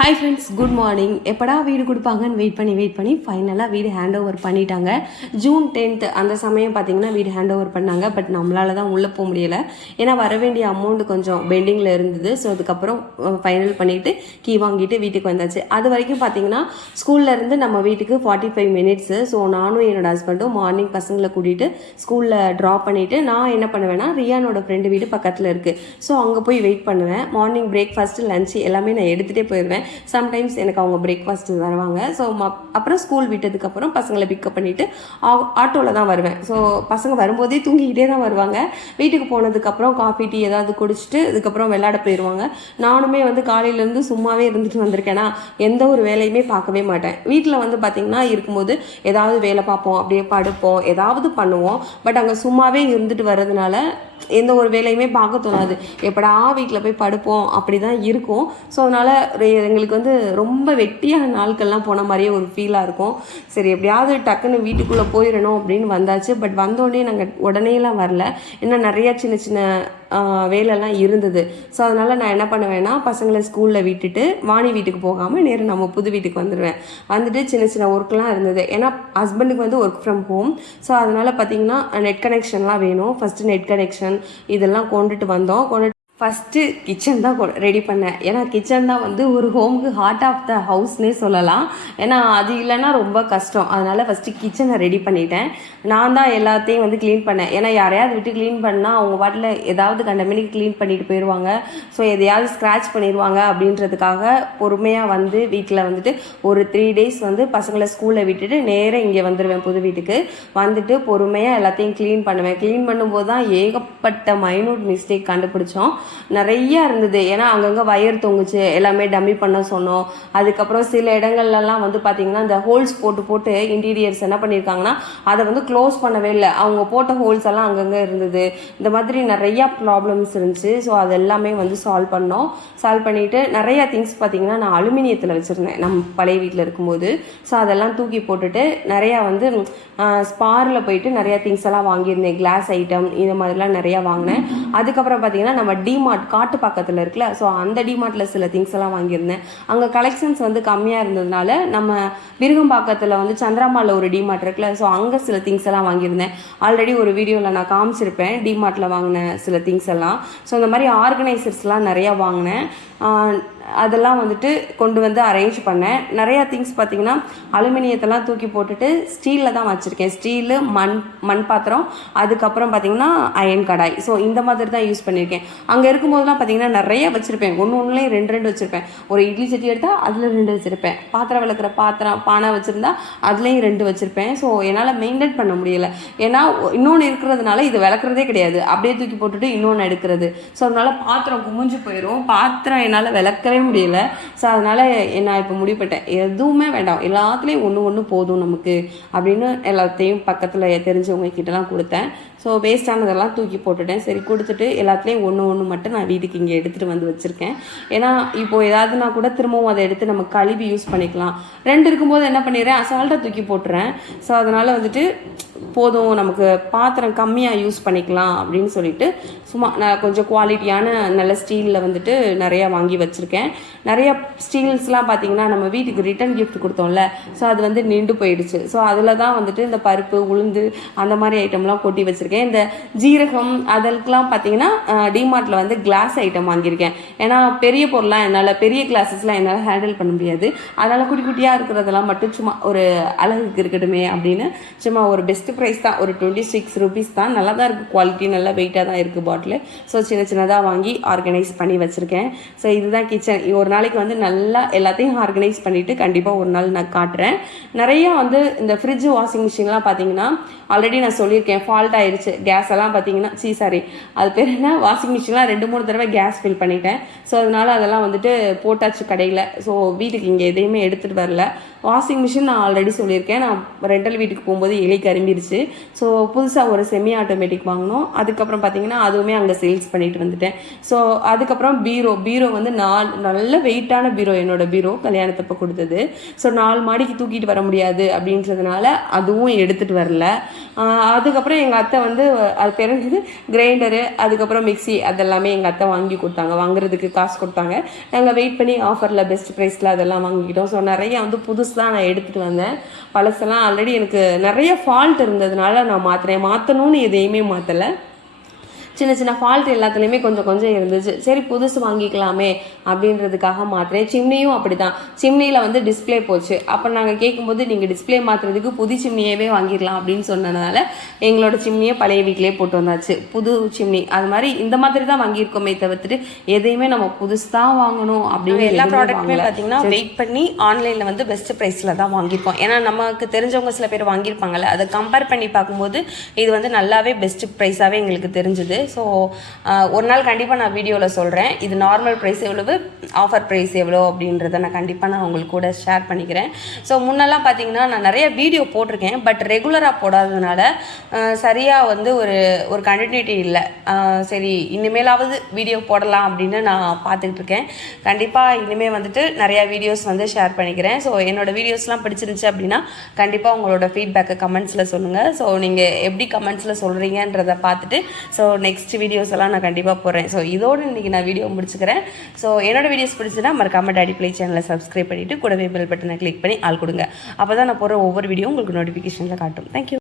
Hi friends, good morning. எப்படா வீடு கொடுப்பாங்கன்னு வெயிட் பண்ணி ஃபைனலாக வீடு ஹேண்ட் ஓவர் பண்ணிட்டாங்க. ஜூன் 10th அந்த சமயம் பார்த்தீங்கன்னா வீடு ஹேண்ட் ஓவர் பண்ணாங்க. பட் நம்மளால தான் உள்ளே போக முடியலை. ஏன்னா வர வேண்டிய அமௌண்ட் கொஞ்சம் பெண்டிங்கில் இருந்தது. ஸோ அதுக்கப்புறம் ஃபைனல் பண்ணிவிட்டு கீ வாங்கிட்டு வீட்டுக்கு வந்தாச்சு. அது வரைக்கும் பார்த்தீங்கன்னா ஸ்கூல்லேருந்து நம்ம வீட்டுக்கு 45 மினிட்ஸு. ஸோ நானும் என்னோடய ஹஸ்பண்டும் மார்னிங் பசங்களை கூட்டிகிட்டு ஸ்கூலில் ட்ராப் பண்ணிவிட்டு நான் என்ன பண்ணுவேன்னா ரியானோட ஃப்ரெண்டு வீடு பக்கத்தில் இருக்குது. ஸோ அங்கே போய் வெயிட் பண்ணுவேன். மார்னிங் பிரேக்ஃபாஸ்ட்டு லஞ்சு எல்லாமே நான் எடுத்துகிட்டே போயிடுவேன். சம்டைம்ஸ் எனக்கு அவங்க பிரேக்ஃபாஸ்ட் தருவாங்க. ஸோ அப்புறம் ஸ்கூல் விட்டதுக்கப்புறம் பசங்களை பிக்கப் பண்ணிவிட்டு ஆட்டோவில் தான் வருவேன். ஸோ பசங்க வரும்போதே தூங்கிக்கிட்டே தான் வருவாங்க. வீட்டுக்கு போனதுக்கப்புறம் காஃபி டீ ஏதாவது குடிச்சிட்டு அதுக்கப்புறம் விளையாட போயிடுவாங்க. நானுமே காலையிலேருந்து சும்மாவே இருந்துட்டு வந்திருக்கேன்னா எந்த ஒரு வேலையுமே பார்க்கவே மாட்டேன். வீட்டில் பார்த்திங்கன்னா இருக்கும்போது ஏதாவது வேலை பார்ப்போம், அப்படியே படுப்போம், ஏதாவது பண்ணுவோம். பட் அங்கே சும்மாவே இருந்துட்டு வர்றதுனால எந்த ஒரு வேலையுமே பார்க்க தோணாது. எப்படா வீட்டில் போய் படுப்போம் அப்படி தான் இருக்கும். ஸோ அதனால் எங்களுக்கு ரொம்ப வெட்டியான நாட்கள்லாம் போன மாதிரியே ஒரு ஃபீலாக இருக்கும். சரி எப்படியாவது டக்குன்னு வீட்டுக்குள்ளே போயிடணும் அப்படின்னு வந்தாச்சு. பட் வந்தோடனே நாங்கள் உடனேலாம் வரல. இன்னும் நிறையா சின்ன சின்ன வேலைலாம் இருந்தது. ஸோ அதனால் நான் என்ன பண்ணுவேன்னா பசங்களை ஸ்கூலில் விட்டுட்டு வாணி வீட்டுக்கு போகாமல் நேரம் நம்ம புது வீட்டுக்கு வந்துடுவேன். வந்துட்டு சின்ன சின்ன ஒர்க்லாம் இருந்தது. ஏன்னா ஹஸ்பண்டுக்கு ஒர்க் ஃப்ரம் ஹோம். ஸோ அதனால் பார்த்திங்கன்னா நெட் கனெக்ஷன்லாம் வேணும். ஃபஸ்ட்டு நெட் கனெக்ஷன் இதெல்லாம் கொண்டுட்டு வந்தோம். ஃபஸ்ட்டு கிச்சன் தான் ரெடி பண்ணேன். ஏன்னா கிச்சன் தான் ஒரு ஹோமுக்கு ஹார்ட் ஆஃப் த ஹவுஸ்னே சொல்லலாம். ஏன்னா அது இல்லைன்னா ரொம்ப கஷ்டம். அதனால் ஃபஸ்ட்டு கிச்சனை ரெடி பண்ணிட்டேன். நான் தான் எல்லாத்தையும் க்ளீன் பண்ணேன். ஏன்னா யாரையாவது விட்டு க்ளீன் பண்ணால் அவங்க பாட்டில் ஏதாவது கண்டமேனிக்கு க்ளீன் பண்ணிட்டு போயிடுவாங்க. ஸோ எதையாவது ஸ்க்ராட்ச் பண்ணிடுவாங்க அப்படின்றதுக்காக பொறுமையாக வீட்டில் ஒரு 3 days பசங்களை ஸ்கூலில் விட்டுட்டு நேராக இங்கே வந்துடுவேன். புது வீட்டுக்கு வந்துட்டு பொறுமையாக எல்லாத்தையும் க்ளீன் பண்ணுவேன். க்ளீன் பண்ணும்போது தான் ஏகப்பட்ட மைனூட் மிஸ்டேக் கண்டுபிடிச்சோம். நிறையா இருந்தது. ஏன்னா அங்கங்கே வயர் தொங்குச்சு, எல்லாமே டம்மி பண்ண சொன்னோம். அதுக்கப்புறம் சில இடங்கள்லாம் பார்த்திங்கன்னா இந்த ஹோல்ஸ் போட்டு இன்டீரியர்ஸ் என்ன பண்ணியிருக்காங்கன்னா அதை க்ளோஸ் பண்ணவே இல்லை. அவங்க போட்ட ஹோல்ஸ் எல்லாம் அங்கங்கே இருந்தது. இந்த மாதிரி நிறையா ப்ராப்ளம்ஸ் இருந்துச்சு. ஸோ அது எல்லாமே சால்வ் பண்ணிவிட்டு நிறையா திங்ஸ் பார்த்திங்கன்னா நான் அலுமினியத்தில் வச்சுருந்தேன் நம்ம பழைய வீட்டில் இருக்கும்போது. ஸோ அதெல்லாம் தூக்கி போட்டுட்டு நிறையா ஸ்பாரில் போயிட்டு நிறையா திங்ஸ் எல்லாம் வாங்கியிருந்தேன். கிளாஸ் ஐட்டம் இந்த மாதிரிலாம் நிறையா வாங்கினேன். அதுக்கப்புறம் பார்த்திங்கன்னா நம்ம டிமார்ட் காட்டு பக்கத்தில் இருக்குல்ல, ஸோ அந்த டிமார்ட்டில் சில திங்ஸ் எல்லாம் வாங்கியிருந்தேன். அங்கே கலெக்ஷன்ஸ் கம்மியாக இருந்ததுனால நம்ம விருகம்பாக்கத்தில் சந்திராமாவில் ஒரு டிமார்ட் இருக்குல்ல, ஸோ அங்கே சில திங்ஸ் எல்லாம் வாங்கியிருந்தேன். ஆல்ரெடி ஒரு வீடியோவில் நான் காமிச்சிருப்பேன் டிமார்ட்டில் வாங்கின சில திங்ஸ் எல்லாம். ஸோ இந்த மாதிரி ஆர்கனைசர்ஸ்லாம் நிறையா வாங்கினேன். அதெல்லாம் கொண்டு அரேஞ்ச் பண்ணேன். நிறையா திங்ஸ் பார்த்திங்கன்னா அலுமினியத்தெல்லாம் தூக்கி போட்டுட்டு ஸ்டீலில் தான் வச்சுருக்கேன். ஸ்டீலு, மண் பாத்திரம், அதுக்கப்புறம் பார்த்திங்கன்னா அயன் கடாய். ஸோ இந்த மாதிரி தான் யூஸ் பண்ணியிருக்கேன். அங்கே இருக்கும்போதெல்லாம் பார்த்திங்கன்னா நிறைய வச்சுருப்பேன். ஒன்றுலேயும் 2 வச்சுருப்பேன். ஒரு இட்லி சட்டி எடுத்தால் அதில் 2 வச்சுருப்பேன். பாத்திரம் விளக்குற பானை வச்சுருந்தா அதுலேயும் 2 வச்சுருப்பேன். ஸோ என்னால் மெயின்டைன் பண்ண முடியலை. ஏன்னா இன்னொன்று இருக்கிறதுனால இது விளக்குறதே கிடையாது. அப்படியே தூக்கி போட்டுட்டு இன்னொன்று எடுக்கிறது. ஸோ அதனால் பாத்திரம் குமிஞ்சு போயிடும். பாத்திரம் என்னால் விளக்கவே முடியல. ஸோ அதனால் நான் இப்போ முடிவு பண்ணிட்டேன், எதுவுமே வேண்டாம், எல்லாத்துலேயும் ஒன்று போதும் நமக்கு அப்படின்னு எல்லாத்தையும் பக்கத்தில் தெரிஞ்சவங்க கிட்டலாம் கொடுத்தேன். ஸோ வேஸ்டானதெல்லாம் தூக்கி போட்டுட்டேன். சரி கொடுத்துட்டு எல்லாத்துலேயும் ஒன்று மட்டும் நான் வீட்டுக்கு இங்கே எடுத்துகிட்டு வச்சுருக்கேன். ஏன்னா இப்போது ஏதாவதுனா கூட திரும்பவும் அதை எடுத்து நம்ம கழுவி யூஸ் பண்ணிக்கலாம். 2 இருக்கும்போது என்ன பண்ணிடுறேன், அசால்ட்டாக தூக்கி போட்டுறேன். ஸோ அதனால் போதும், நமக்கு பாத்திரம் கம்மியாக யூஸ் பண்ணிக்கலாம் அப்படின்னு சொல்லிட்டு சும்மா நான் கொஞ்சம் குவாலிட்டியான நல்ல ஸ்டீலில் நிறையா வாங்கி வச்சுருக்கேன். நிறைய ஸ்டீல்ஸ்லாம் பார்த்திங்கன்னா நம்ம வீட்டுக்கு ரிட்டன் கிஃப்ட் கொடுத்தோம்ல, ஸோ அது நின்று போயிடுச்சு. ஸோ அதில் தான் இந்த பருப்பு, உளுந்து அந்த மாதிரி ஐட்டம்லாம் கொட்டி வச்சுருக்கேன். இந்த ஜீரகம் அதற்கெலாம் பார்த்திங்கன்னா டிமார்ட்டில் கிளாஸ் ஐட்டம் வாங்கியிருக்கேன். ஏன்னா பெரிய பொருளாக பெரிய கிளாஸஸ்லாம் என்னால் ஹேண்டில் பண்ண முடியாது. அதனால் குட்டியாக இருக்கிறதெல்லாம் மட்டும் சும்மா ஒரு அழகுக்கு இருக்கட்டுமே அப்படின்னு சும்மா ஒரு பெஸ்ட் ப்ரைஸ் தான், ஒரு 26 rupees தான். நல்லா தான் இருக்குது, குவாலிட்டி நல்லா வெயிட்டாக தான் இருக்குது பாட்டில். ஸோ சின்னதாக வாங்கி ஆர்கனைஸ் பண்ணி வச்சுருக்கேன். ஸோ இதுதான் கிச்சன். ஒரு நாளைக்கு நல்லா எல்லாத்தையும் ஆர்கனைஸ் பண்ணிவிட்டு கண்டிப்பாக ஒரு நாள் நான் காட்டுறேன். நிறையா இந்த ஃப்ரிட்ஜ், வாஷிங் மிஷின்லாம் பார்த்திங்கன்னா ஆல்ரெடி நான் சொல்லியிருக்கேன், ஃபால்ட் ஆகிடுச்சு. கேஸ் எல்லாம் பார்த்திங்கன்னா அது பேர் என்ன, வாஷிங் மிஷின்லாம் 2-3 தடவை கேஸ் ஃபில் பண்ணிட்டேன். ஸோ அதனால் அதெல்லாம் போட்டாச்சு கடையில். ஸோ வீட்டுக்கு இங்கே எதையுமே எடுத்துகிட்டு வரல. வாஷிங் மிஷின் நான் ஆல்ரெடி சொல்லியிருக்கேன், நான் ரெண்டல் வீட்டுக்கு போகும்போது எலி கரும்பிடுச்சு. ஸோ புதுசாக ஒரு செமி ஆட்டோமேட்டிக் வாங்கினோம். அதுக்கப்புறம் பார்த்திங்கன்னா அதுவுமே அங்கே சேல்ஸ் பண்ணிட்டு வந்துட்டேன். ஸோ அதுக்கப்புறம் பீரோ 4 நல்ல வெயிட்டான பீரோ, என்னோடய பீரோ கல்யாணத்தப்போ கொடுத்தது. ஸோ 4 மாடிக்கு தூக்கிட்டு வர முடியாது அப்படின்றதுனால அதுவும் எடுத்துகிட்டு வரல. அதுக்கப்புறம் எங்கள் அத்தை வந்து அது பிறந்தது கிரைண்டரு, அதுக்கப்புறம் மிக்சி அதெல்லாமே எங்கள் அத்தை வாங்கி கொடுத்தாங்க. வாங்குறதுக்கு காசு கொடுத்தாங்க. நாங்கள் வெயிட் பண்ணி ஆஃபரில் பெஸ்ட் ப்ரைஸில் அதெல்லாம் வாங்கிக்கிட்டோம். ஸோ நிறைய வந்து புதுசு தான் நான் எடுத்துகிட்டு வந்தேன். பழசெல்லாம் ஆல்ரெடி எனக்கு நிறைய ஃபால்ட் இருந்ததுனால நான் மாற்றணும்னு எதையுமே மாற்றலை. சின்ன சின்ன ஃபால்ட் எல்லாத்துலேயுமே கொஞ்சம் கொஞ்சம் இருந்துச்சு. சரி புதுசு வாங்கிக்கலாமே அப்படின்றதுக்காக மாற்றினேன். சிம்னியும் அப்படி தான். சிம்னியில் வந்து டிஸ்பிளே போச்சு. அப்போ நாங்கள் கேட்கும்போது நீங்கள் டிஸ்பிளே மாற்றுறதுக்கு புது சிம்னியவே வாங்கிடலாம் அப்படின்னு சொன்னதுனால எங்களோட சிம்னியை பழைய வீட்டிலே போட்டு வந்தாச்சு. புது சிம்னி அது மாதிரி இந்த மாதிரி தான் வாங்கியிருக்கோமே தவிர்த்துட்டு எதையுமே நம்ம புதுசு தான் வாங்கணும் அப்படின்னு எல்லா ப்ராடக்ட்டுமே பார்த்தீங்கன்னா வெயிட் பண்ணி ஆன்லைனில் வந்து பெஸ்ட் ப்ரைஸில் தான் வாங்கியிருக்கோம். ஏன்னா நமக்கு தெரிஞ்சவங்க சில பேர் வாங்கியிருப்பாங்கல்ல, அதை கம்பேர் பண்ணி பார்க்கும்போது இது வந்து நல்லாவே பெஸ்ட் ப்ரைஸாகவே எங்களுக்கு தெரிஞ்சுது. ஸோ ஒரு நாள் கண்டிப்பாக நான் வீடியோவில் சொல்கிறேன் இது நார்மல் ப்ரைஸ் எவ்வளவு, ஆஃபர் ப்ரைஸ் எவ்வளோ அப்படின்றத நான் கண்டிப்பாக நான் உங்களுக்கு கூட ஷேர் பண்ணிக்கிறேன். ஸோ முன்னெல்லாம் பார்த்தீங்கன்னா நான் நிறைய வீடியோ போட்டிருக்கேன். பட் ரெகுலராக போடாததுனால சரியாக வந்து ஒரு கண்டினியூட்டி இல்லை. சரி இனிமேலாவது வீடியோ போடலாம் அப்படின்னு நான் பார்த்துக்கிட்டு இருக்கேன். கண்டிப்பாக இனிமேல் வந்துட்டு நிறையா வீடியோஸ் வந்து ஷேர் பண்ணிக்கிறேன். ஸோ என்னோடய வீடியோஸ்லாம் பிடிச்சிருந்துச்சு அப்படின்னா கண்டிப்பாக உங்களோட ஃபீட்பேக்கை கமெண்ட்ஸில் சொல்லுங்கள். ஸோ நீங்கள் எப்படி கமெண்ட்ஸில் சொல்கிறீங்கன்றதை பார்த்துட்டு ஸோ நெக்ஸ்ட் வீடியோஸ் எல்லாம் நான் கண்டிப்பாக போடுறேன். ஸோ இதோடு இன்றைக்கி நான் வீடியோ முடிச்சுக்கிறேன். ஸோ என்னோட வீடியோஸ் பிடிச்சதுன்னா மறக்காம டாடி ப்ளே சேனலை சப்ஸ்கிரைப் பண்ணிவிட்டு கூடவே பெல் பட்டனை கிளிக் பண்ணி ஆள் கொடுங்க. அப்போ தான் நான் போகிற ஒவ்வொரு வீடியோ உங்களுக்கு நோட்டிஃபிகேஷனில் காட்டும். தேங்க்யூ.